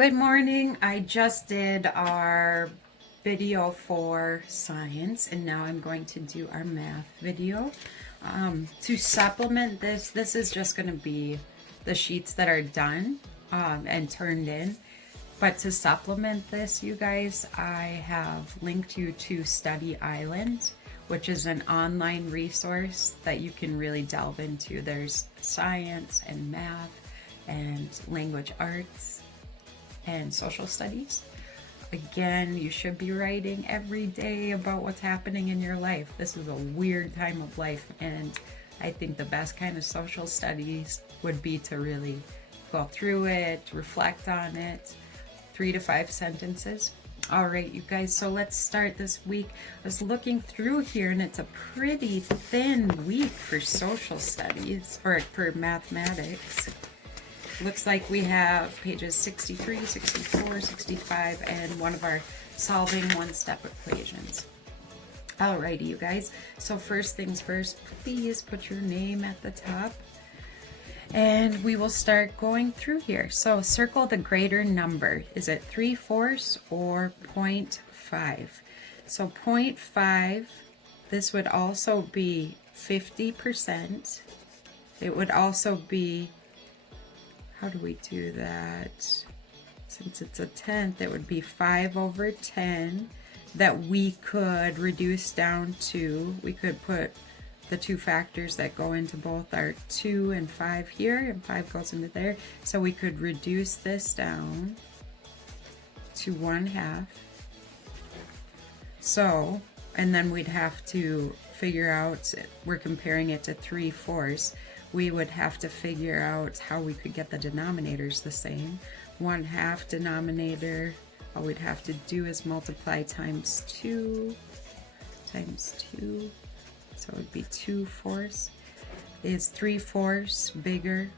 Good morning. I just did our video for science and now I'm going to do our math video. To supplement this is just going to be the sheets that are done and turned in. But to supplement this, you guys, I have linked you to Study Island, which is an online resource that you can really delve into. There's science and math and language arts and social studies. Again, you should be writing every day about what's happening in your life. This is a weird time of life, and I think the best kind of social studies would be to really go through it, reflect on it, 3 to 5 sentences. All right, you guys, so let's start this week. I was looking through here, and it's a pretty thin week for social studies, or for mathematics. Looks like we have pages 63, 64, 65, and one of our solving one-step equations. Alrighty, you guys. So first things first, please put your name at the top. And we will start going through here. So circle the greater number. Is it 3/4 or 0.5? So 0.5, this would also be 50%. It would also be, how do we do that? Since it's a tenth, it would be 5/10 that we could reduce down to. We could put the two factors that go into both are 2 and 5 here, and 5 goes into there. So we could reduce this down to 1/2. So, and then we'd have to figure out, we're comparing it to 3/4. We would have to figure out how we could get the denominators the same. 1/2 denominator, all we'd have to do is multiply times 2. So it would be 2/4. Is 3/4 bigger,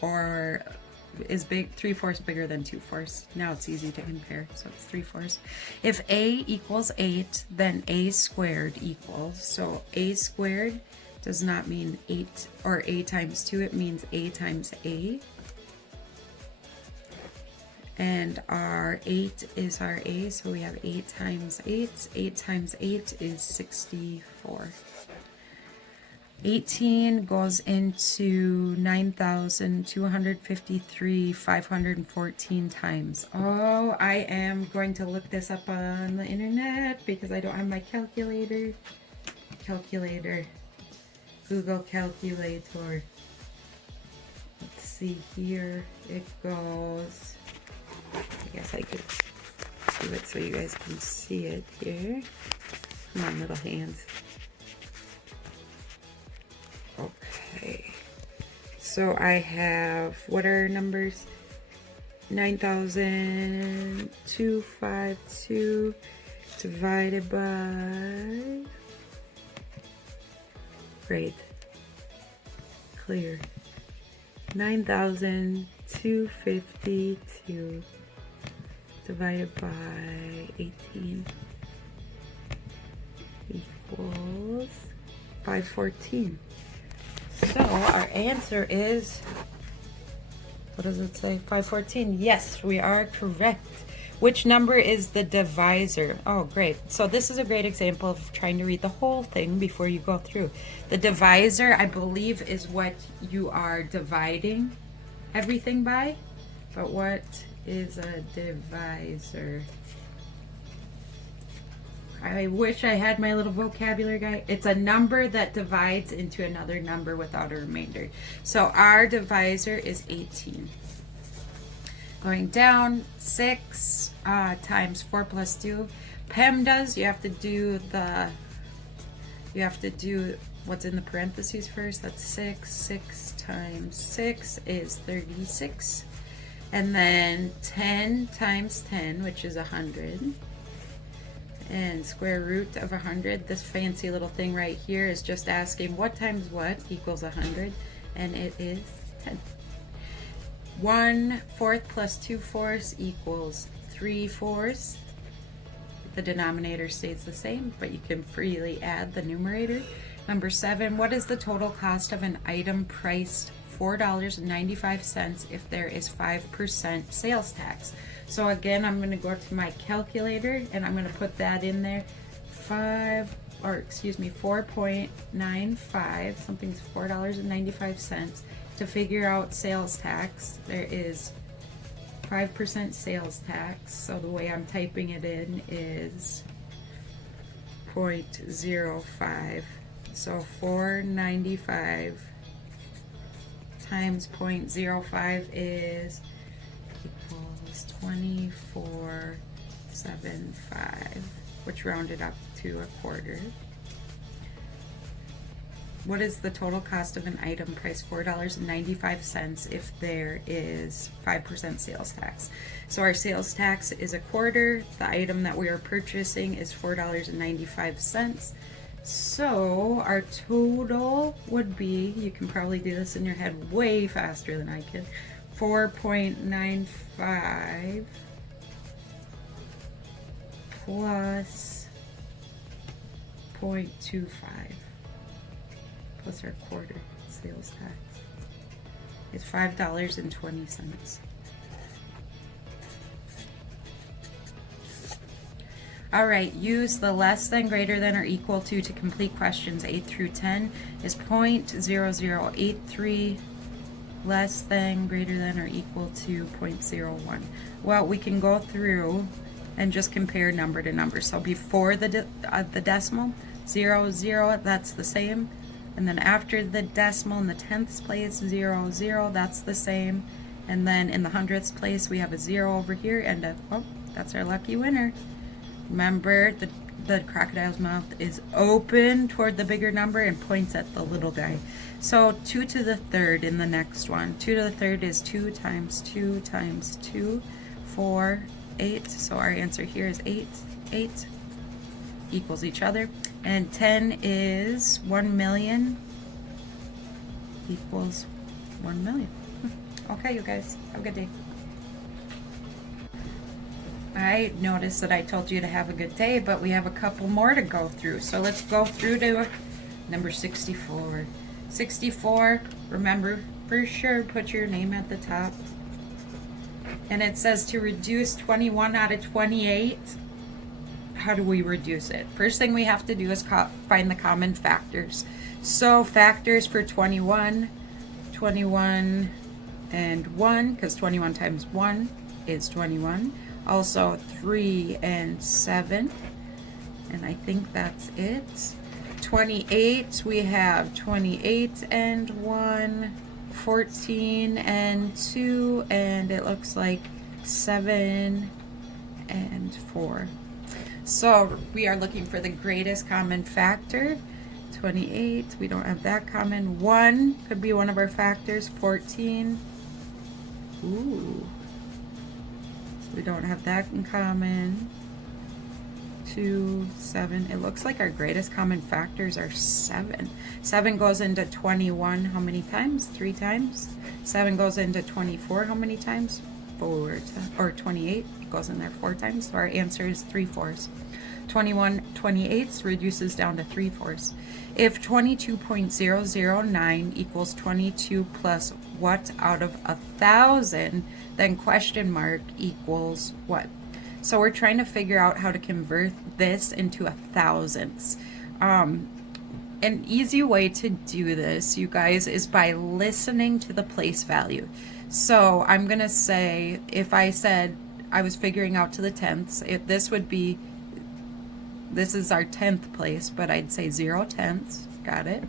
or is 3/4 bigger than 2/4? Now it's easy to compare, so it's 3/4. If a equals 8, then a squared equals, so a squared does not mean 8 or a times 2, it means a times a. And our 8 is our a, so we have 8 times 8. 8 times 8 is 64. 18 goes into 9,253, 514 times. Oh, I am going to look this up on the internet because I don't have my calculator. Google calculator. Let's see here. It goes, I guess I could do it so you guys can see it here. Come on, little hands. Okay. So I have, what are numbers? 9,252 divided by, great, clear, 9,252 divided by 18 equals 514. So our answer is, what does it say? 514. Yes, we are correct. Which number is the divisor? Oh, great. So this is a great example of trying to read the whole thing before you go through. The divisor, I believe, is what you are dividing everything by. But what is a divisor? I wish I had my little vocabulary guy. It's a number that divides into another number without a remainder. So our divisor is 18. Going down, 6 times 4 plus 2. PEMDAS, you have to do what's in the parentheses first. That's 6. 6 times 6 is 36. And then 10 times 10, which is 100. And square root of 100. This fancy little thing right here is just asking what times what equals 100, and it is 10. 1/4 plus 2/4 equals 3/4. The denominator stays the same, but you can freely add the numerator. Number 7, what is the total cost of an item priced $4.95 if there is 5% sales tax. So again, I'm going to go to my calculator and I'm going to put that in there. 4.95, something's $4.95 to figure out sales tax. There is 5% sales tax, so the way I'm typing it in is 0.05. So 495 times 0.05 is equals 24.75, which rounded up to a quarter. What is the total cost of an item priced $4.95 if there is 5% sales tax? So our sales tax is a quarter. The item that we are purchasing is $4.95. So our total would be, you can probably do this in your head way faster than I can, 4.95 plus 0.25 plus our quarter sales tax is $5.20. All right, use the less than, greater than, or equal to complete questions 8 through 10 is 0.0083 less than, greater than, or equal to 0.01. Well, we can go through and just compare number to number. So before the decimal, 0, 0, that's the same. And then after the decimal in the tenths place, 0, 0, that's the same. And then in the hundredths place, we have a 0 over here and a, oh, that's our lucky winner. Remember, the crocodile's mouth is open toward the bigger number and points at the little guy. So 2 to the third in the next one. 2 to the third is 2 times 2 times 2, 4, 8. So our answer here is 8. 8 equals each other. And 10 is 1 million equals 1 million. Okay, you guys, have a good day. I noticed that I told you to have a good day, but we have a couple more to go through. So let's go through to number 64. 64, remember, for sure, put your name at the top. And it says to reduce 21 out of 28. How do we reduce it? First thing we have to do is find the common factors. So factors for 21 and 1, because 21 times 1 is 21. Also 3 and 7, and I think that's it. 28, we have 28 and 1, 14 and 2, and it looks like 7 and 4. So we are looking for the greatest common factor. 28, we don't have that common. 1 could be one of our factors. 14, ooh, we don't have that in common. 2, 7, it looks like our greatest common factors are 7. 7 goes into 21 how many times? 3 times. 7 goes into 24 how many times? 4, or 28, it goes in there 4 times. So our answer is 3/4. 21 28ths reduces down to 3/4. If 22.009 equals 22 plus what out of 1,000, then question mark equals what? So we're trying to figure out how to convert this into 1,000ths. An easy way to do this, you guys, is by listening to the place value. So I'm gonna say, if I said I was figuring out to the tenths, this would be, this is our 10th place, but I'd say 0 tenths, got it?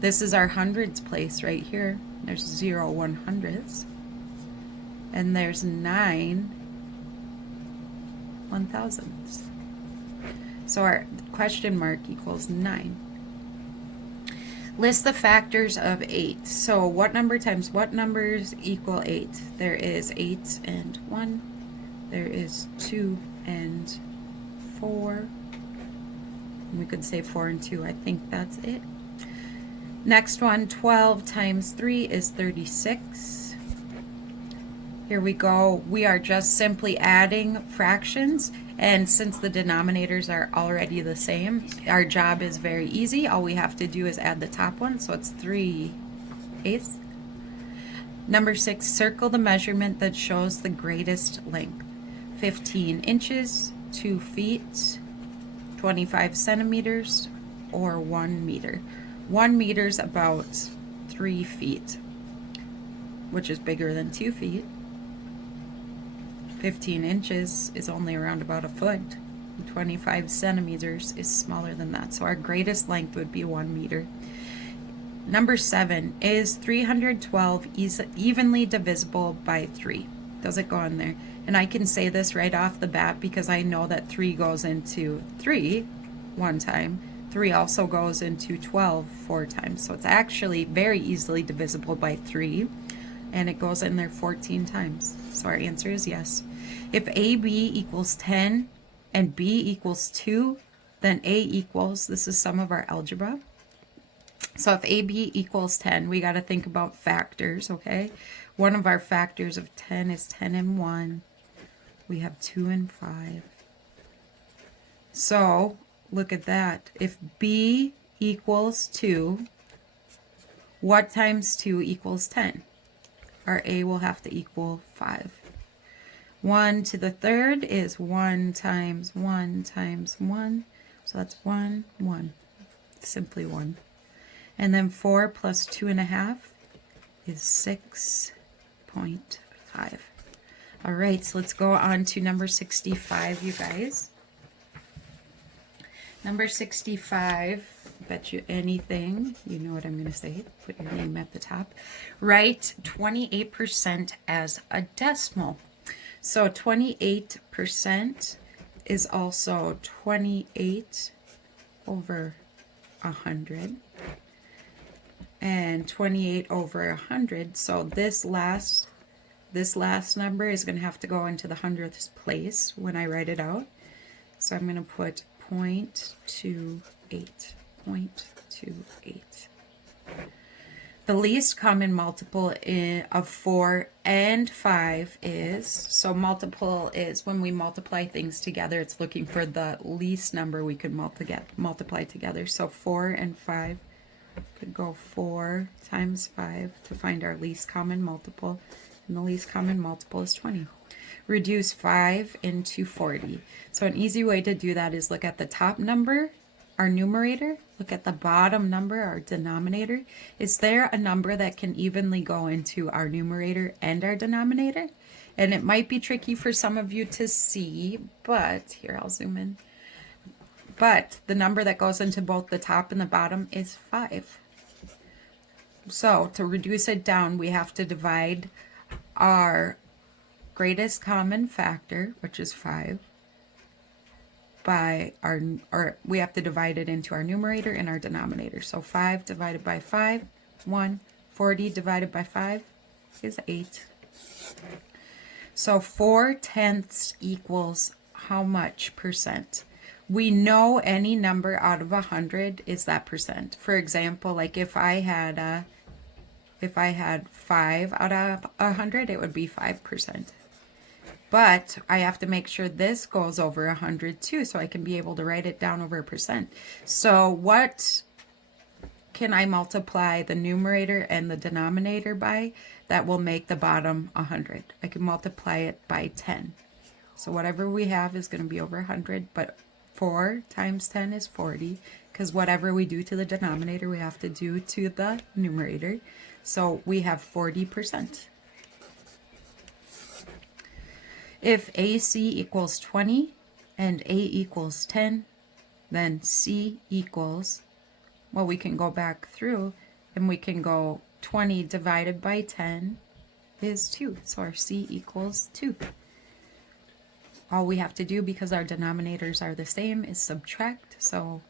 This is our hundreds place right here. There's 0 100ths. And there's 9 1,000ths. So our question mark equals 9. List the factors of 8. So what number times what numbers equal 8? There is 8 and 1. There is 2 and 4. We could say 4 and 2. I think that's it. Next one, 12 times 3 is 36. Here we go. We are just simply adding fractions, and since the denominators are already the same, our job is very easy. All we have to do is add the top one, so it's 3/8 Number 6, circle the measurement that shows the greatest length. 15 inches, 2 feet, 25 centimeters, or 1 meter. 1 meter is about 3 feet, which is bigger than 2 feet. 15 inches is only around about a foot. 25 centimeters is smaller than that. So our greatest length would be 1 meter. Number 7, is 312 evenly divisible by 3? Does it go in there? And I can say this right off the bat because I know that 3 goes into 3 one time. 3 also goes into 12 4 times. So it's actually very easily divisible by 3. And it goes in there 14 times. So our answer is yes. If AB equals 10 and B equals 2, then A equals, this is some of our algebra. So if AB equals 10, we got to think about factors, okay? One of our factors of 10 is 10 and 1. We have 2 and 5. So look at that. If B equals 2, what times 2 equals 10? Our A will have to equal 5. 1 to the third is 1 times 1 times 1. So that's 1, 1. Simply 1. And then 4 plus 2.5 is 6.5. All right, so let's go on to number 65, you guys. Number 65, bet you anything, you know what I'm going to say. Put your name at the top. Write 28% as a decimal. So 28% is also 28 over 100. And 28 over 100. So this last number is going to have to go into the hundredths place when I write it out. So I'm going to put 0.28. 0.28. The least common multiple of 4 and 5 is, so multiple is when we multiply things together, it's looking for the least number we could multiply together. So 4 and 5 could go 4 times 5 to find our least common multiple, and the least common multiple is 20. Reduce 5 into 40. So an easy way to do that is look at the top number, our numerator, look at the bottom number, our denominator. Is there a number that can evenly go into our numerator and our denominator? And it might be tricky for some of you to see, but here, I'll zoom in. But the number that goes into both the top and the bottom is 5. So to reduce it down, we have to divide our greatest common factor, which is 5, by our, or we have to divide it into our numerator and our denominator. So 5 divided by 5, 1. 40 divided by 5 is 8. So 4/10 equals how much percent? We know any number out of 100 is that percent. For example, like if I had 5 out of 100, it would be 5%. But I have to make sure this goes over 100 too, so I can be able to write it down over a percent. So what can I multiply the numerator and the denominator by that will make the bottom 100? I can multiply it by 10. So whatever we have is going to be over 100, but 4 times 10 is 40, because whatever we do to the denominator, we have to do to the numerator. So we have 40%. If AC equals 20 and A equals 10, then C equals, well, we can go back through and we can go 20 divided by 10 is 2. So our C equals 2. All we have to do, because our denominators are the same, is subtract. So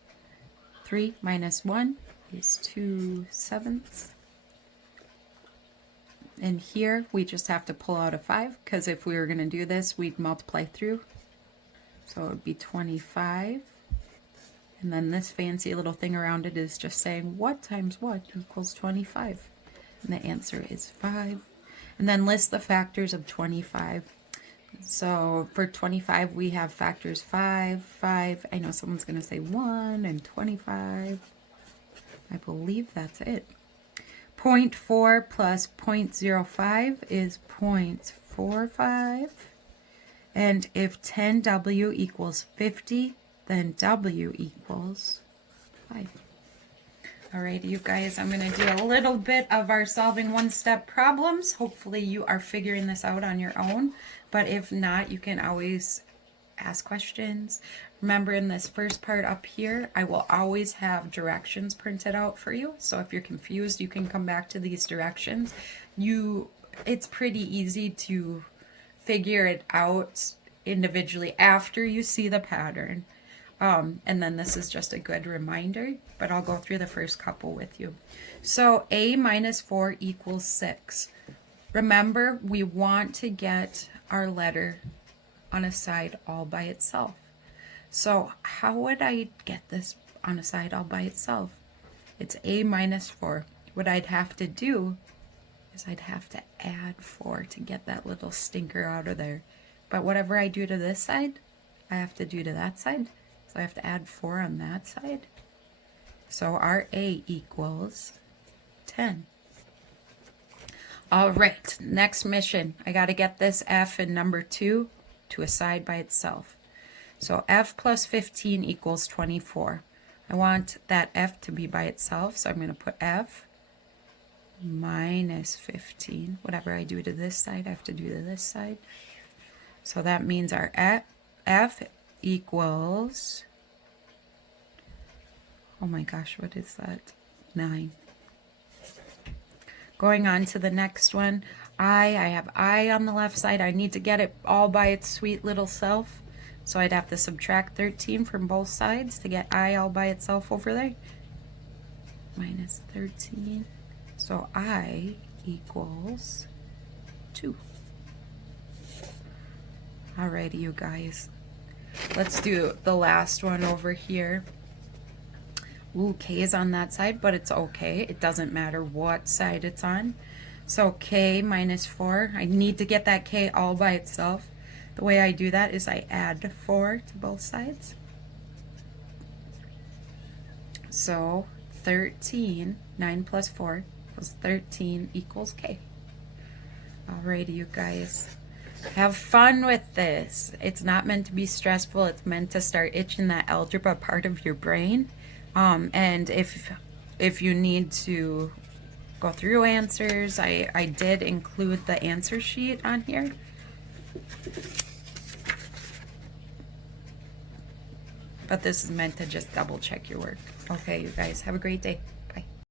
3 minus 1 is 2/7. And here we just have to pull out a 5, because if we were going to do this, we'd multiply through. So it would be 25. And then this fancy little thing around it is just saying what times what equals 25. And the answer is 5. And then list the factors of 25. So for 25, we have factors 5, 5. I know someone's going to say 1 and 25. I believe that's it. 0.4 plus 0.05 is 0.45. And if 10W equals 50, then W equals 5. Alright, you guys, I'm going to do a little bit of our solving one-step problems. Hopefully you are figuring this out on your own. But if not, you can always ask questions. Remember, in this first part up here, I will always have directions printed out for you. So if you're confused, you can come back to these directions. It's pretty easy to figure it out individually after you see the pattern. And then this is just a good reminder, but I'll go through the first couple with you. So a minus 4 equals 6. Remember, we want to get our letter on a side all by itself. So how would I get this on a side all by itself? It's a minus 4. What I'd have to do is I'd have to add 4 to get that little stinker out of there. But whatever I do to this side, I have to do to that side. So I have to add 4 on that side. So our A equals 10. All right, next mission. I got to get this F in number 2 to a side by itself. So F plus 15 equals 24. I want that F to be by itself, so I'm going to put F minus 15. Whatever I do to this side, I have to do to this side. So that means our F equals, oh my gosh, what is that? 9. Going on to the next one, I have I on the left side. I need to get it all by its sweet little self. So I'd have to subtract 13 from both sides to get I all by itself over there. Minus 13. So I equals 2. Alrighty, you guys. Let's do the last one over here. Ooh, K is on that side, but it's okay. It doesn't matter what side it's on. So K minus 4. I need to get that K all by itself. The way I do that is I add 4 to both sides. So 13, 9 plus 4 plus 13 equals K. Alrighty, you guys. Have fun with this. It's not meant to be stressful. It's meant to start itching that algebra part of your brain. And if you need to go through answers, I did include the answer sheet on here. But this is meant to just double check your work. Okay, you guys, have a great day.